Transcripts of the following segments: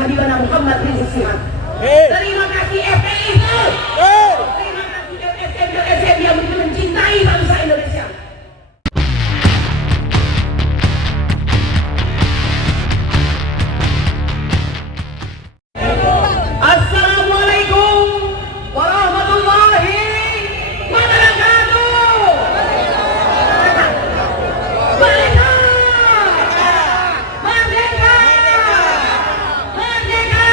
Habibana Muhammad Rizik Syihab. Terima kasih FPI. Terima kasih LSM yang mencintai bangsa Indonesia. Assalamualaikum warahmatullahi wabarakatuh. Merdeka! Merdeka! Merdeka!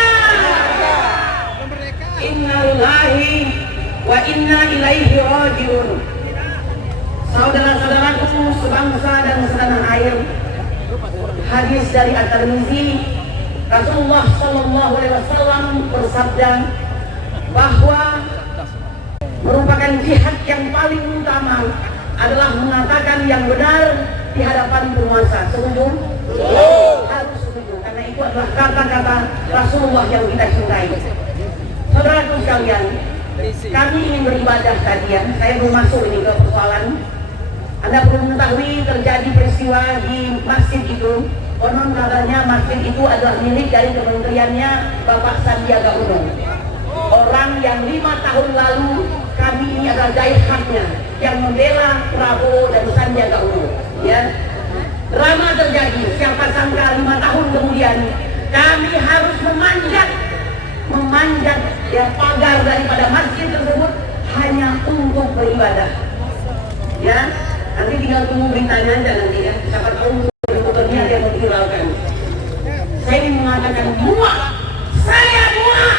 Inna lillahi wa inna ilaihi rajiun. Saudara-saudaraku sebangsa dan setanah air, hadis dari At-Tirmidzi, Rasulullah Shallallahu Alaihi Wasallam bersabda bahwa merupakan jihad yang paling utama adalah mengatakan yang benar di hadapan penguasa. Setuju? Harus setuju, karena itu adalah kata-kata Rasulullah yang kita cintai. Saudaraku sekalian, kami ingin beribadah tadi ya. Saya belum masuk ini ke persoalan. Anda perlu mengetahui terjadi peristiwa di masjid itu. Konon katanya masjid itu adalah milik dari kementeriannya Bapak Sandiaga Uno. Orang yang 5 tahun lalu kami ini adalah daihatnya, yang membela Prabowo dan Sandiaga Uno. Ya, drama terjadi. Siapa sangka 5 tahun kemudian kami harus memanjat ya pagar daripada masjid tersebut hanya untuk beribadah. Ya, nanti tinggal tunggu beritanya aja nanti ya. Siapa tahu berikutnya dia mau diviralkan. Saya ingin mengatakan saya muak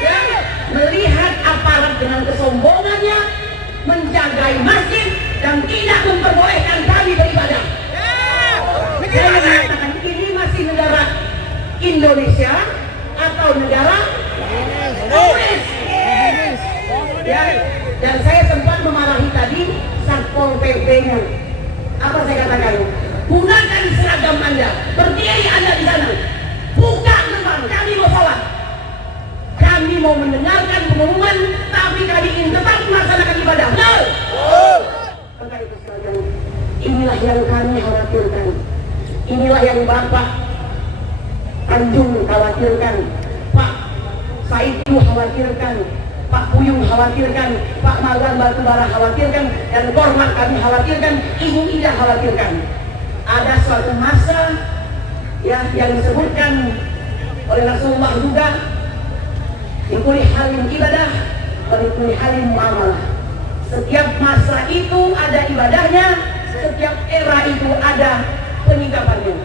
ya, melihat aparat dengan kesombongannya menjagai masjid dan tidak memperbolehkan kami beribadah. Saya mengatakan ini masih negara Indonesia atau negara komunis. Ya, dan saya sempat memarahi tadi Satpol PP-nya. Apa saya katakan? Gunakan seragam Anda, berdiri Anda di sana, buka gerbang, kami mau sholat, kami mau mendengarkan pengumuman, tapi kami ingin tetap melaksanakan ibadah. Betul? Maka itu sekalian, inilah yang kami khawatirkan, inilah yang Bapak Tanjung khawatirkan, Pak Saidu khawatirkan, Pak Buyung khawatirkan, Pak Marwan Batubara khawatirkan, dan Kormat kami khawatirkan, Ibu Ida khawatirkan. Ada suatu masa ya, yang disebutkan oleh Rasulullah juga, ikuli halin ibadah, ikuli halin muamalah. Setiap masa itu ada ibadahnya, setiap era itu ada penyikapannya.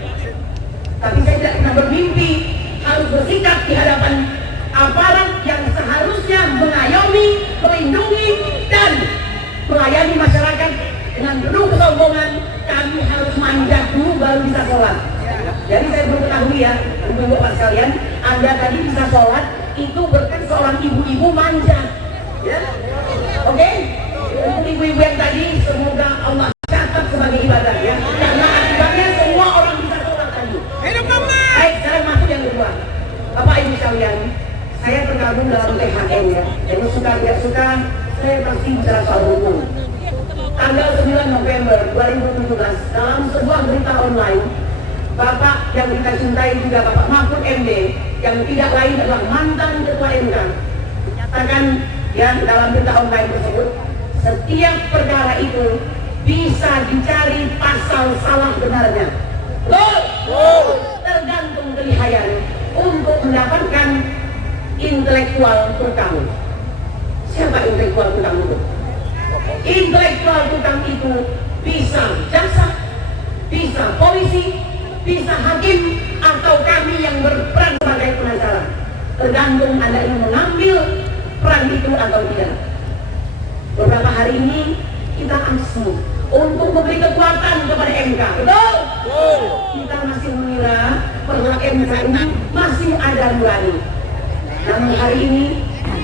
Tapi saya tidak pernah bermimpi harus bersikap di hadapan aparat yang seharusnya mengayomi, melindungi, dan melayani masyarakat. Dengan penuh kesombongan, kami harus manjat dulu baru bisa sholat. Jadi saya berketahui ya, Bapak sekalian, Anda tadi bisa sholat, itu berkat seorang ibu-ibu manja. Ya, oke? Untuk ibu-ibu yang tadi, semoga Allah catat sebagai ibadah ya. Karena akibatnya semua orang bisa sholat tadi. Baik, sekarang masuk yang kedua. Bapak Ibu sekalian, saya tergabung dalam THN ya. Jadi suka tidak suka, saya pasti bicara soal hukum. Tanggal 9 November 2017 dalam sebuah berita online, Bapak yang kita cintai juga Bapak Mahfud MD yang tidak lain adalah mantan Ketua MK menyatakan ya dalam berita online tersebut, setiap perkara itu bisa dicari pasal salah benarnya. Tergantung kelihayan untuk mendapatkan intelektual tukang. Siapa intelektual tukang itu? Intelektual tukang itu bisa jaksa, bisa polisi, bisa hakim, atau kami yang berperan sebagai pengacara. Tergantung Anda ingin mengambil peran itu atau tidak. Beberapa hari ini kita asli untuk memberi kekuatan kepada MK. Betul? Kita masih mengira bahwa MK ini masih ada nurani. Namun hari ini,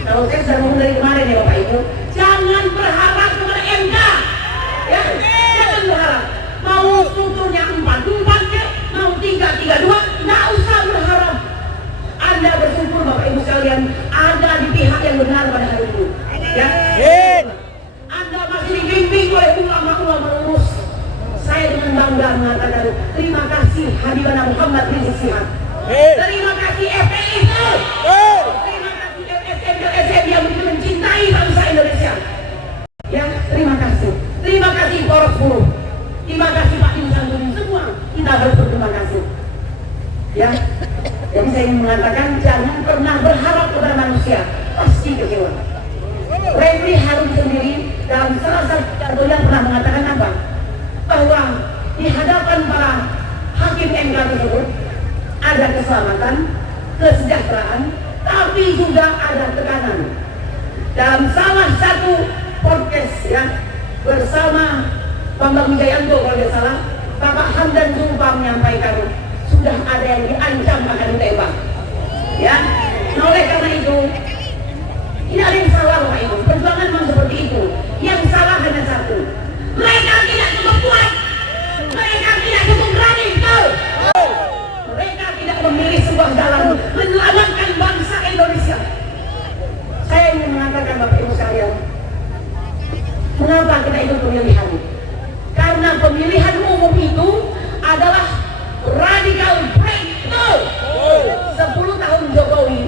kalau saya sudah ngomong dari kemarin ya Bapak Ibu, jangan berharap kepada MK. Ya, jangan berharap. Mau strukturnya 4-4 ya, mau 3-3-2, nggak usah berharap. Anda bersyukur Bapak Ibu sekalian ada di pihak yang benar pada hari ini. Ya, Anda masih dibimbing oleh ulama-ulama lurus. Saya dengan bangga mengatakan terima kasih Habibana Muhammad Rizik Syihab. Terima kasih FPI. Ya, jadi saya ingin mengatakan jangan pernah berharap kepada manusia, pasti kecewa. Refli Harun sendiri dalam salah satu yang pernah mengatakan apa? Bahwa di hadapan para hakim MK tersebut ada keselamatan, kesejahteraan, tapi juga ada tekanan. Dalam salah satu podcast ya bersama Bambang Wijayanto kalau tidak salah, Bapak Hamdan Zulfa menyampaikan sudah ada yang diancam akan ditembak. Ya, nah oleh karena itu tidak ada yang salah Bapak Ibu. Perjuangan memang seperti itu. Yang salah hanya satu. Mereka tidak cukup kuat. Mereka tidak cukup berani. Mereka tidak memilih sebuah jalan menyelamatkan bangsa Indonesia. Saya ingin mengatakan Bapak Ibu sekalian, mengapa kita ikut pemilihan? Karena pemilihan umum itu adalah radical breakthrough. 10 tahun Jokowi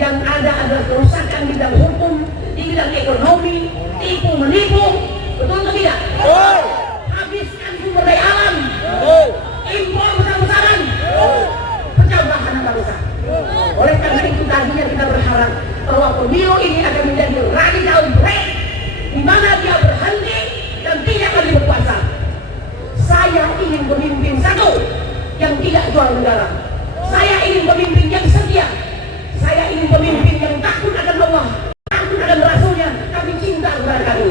yang ada adalah kerusakan di bidang hukum, di bidang ekonomi, tipu menipu, betul atau tidak? Habiskan sumber daya alam, impor besar-besaran, pecah belah anak bangsa. Oleh karena itu tadinya kita berharap bahwa pemilu ini akan menjadi radical break, di mana dia berhenti dan tidak lagi berkuasa. Saya ingin pemimpin satu yang tidak jual negara. Saya ingin pemimpin yang setia. Saya ingin pemimpin yang takut akan Allah, takut akan Rasulnya, tapi cinta kepada kami.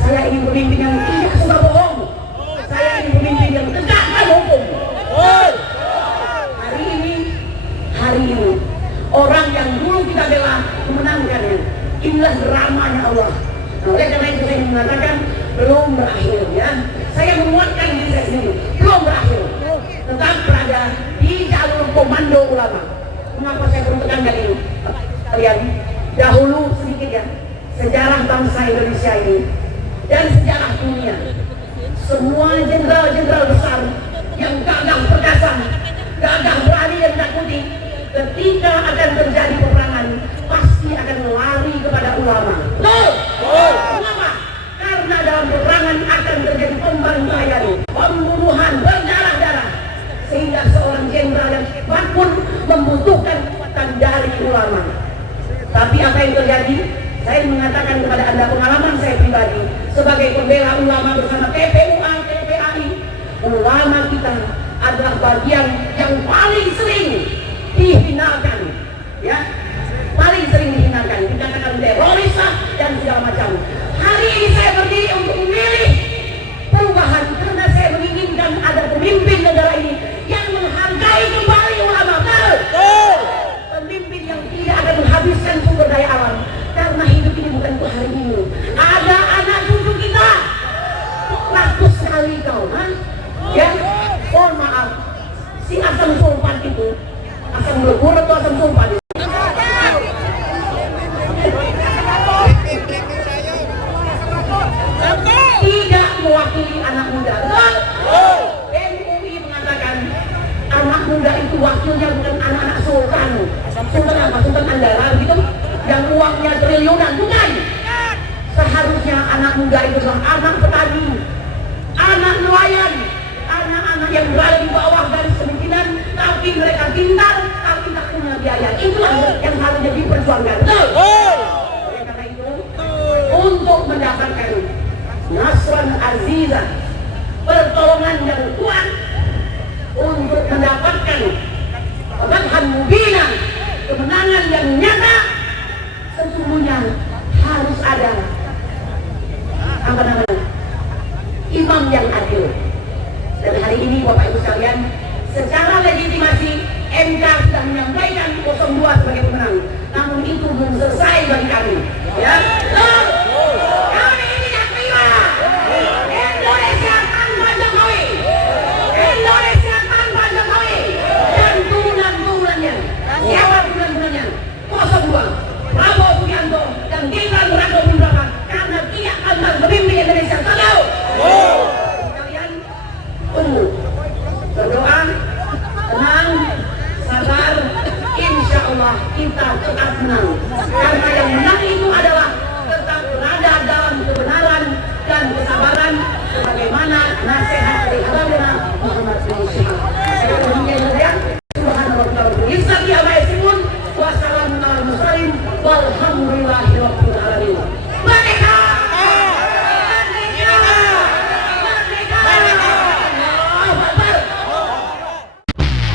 Saya ingin pemimpin yang tidak suka bohong. Saya ingin pemimpin yang tegakkan hukum. Hari ini orang yang dulu kita bela memenangkannya. Inilah ramanya Allah. Nah, oleh karena itu saya mengatakan belum berakhir ya. Saya menguatkan diri saya sendiri, belum berakhir. Tetap berada di jalur komando ulama. Mengapa saya perlu tekankan ini? Kalian dahulu sedikit ya, sejarah bangsa Indonesia ini dan sejarah dunia. Semua jenderal-jenderal besar yang gagah perkasa, gagah berani dan takuti, ketika akan terjadi peperangan pasti akan lari kepada ulama. Mengapa? Karena dalam peperangan akan terjadi pembantaian, pembunuhan berdarah-darah, sehingga seorang jenderal yang hebat pun membutuhkan kekuatan dari ulama. Tapi apa yang terjadi? Saya mengatakan kepada Anda pengalaman saya pribadi sebagai pembela ulama bersama TPUA, TPAI, ulama kita adalah bagian yang paling sering dihinakan, ya, paling sering dihinakan, dikatakan teroris dan segala macam. Hari ini saya berdiri untuk memilih perubahan karena saya menginginkan ada pemimpin negara ini yang menghargai kembali ulama. Pemimpin yang tidak akan menghabiskan sumber daya alam, karena hidup ini bukan untuk hari ini. Ada anak cucu kita, rakus sekali kau, ya, mohon maaf, si asam sulfat itu, asam lebur atau asam sulfat itu tidak mewakili anak muda. MUI mengatakan anak muda itu wakilnya bukan anak-anak sultan. Sultan apa? Sultan Andara gitu, yang uangnya triliunan, bukan. Seharusnya anak muda itu adalah anak petani, anak nelayan, anak-anak yang berada di bawah garis kemiskinan, tapi mereka pintar, tapi tak punya biaya. Itulah yang harusnya diperjuangkan. Oleh karena itu, untuk mendapatkan nasran azizah, pertolongan yang kuat, untuk mendapatkan fathan mubinah, kemenangan yang nyata, sesungguhnya harus ada apa namanya, imam yang adil. Dan hari ini Bapak Ibu sekalian, secara legitimasi MK sudah menyampaikan 02 sebagai pemenang. Namun itu belum selesai bagi kami. Ya, kami ini tidak terima Indonesia tanpa Jokowi, Indonesia tanpa Jokowi dan turunan-turunannya. Siapa turunan-turunannya? 02 Prabowo Subianto dan Gibran Raka Buming Raka, karena tidak akan memimpin Indonesia. Tahu? Kalian tunggu, berdoa, tenang, sabar, insya Allah kita tetap menang. Karena yang menang itu adalah tetap berada dalam kebenaran dan kesabaran, sebagaimana nasihat dari Habibina Muhammad SAW.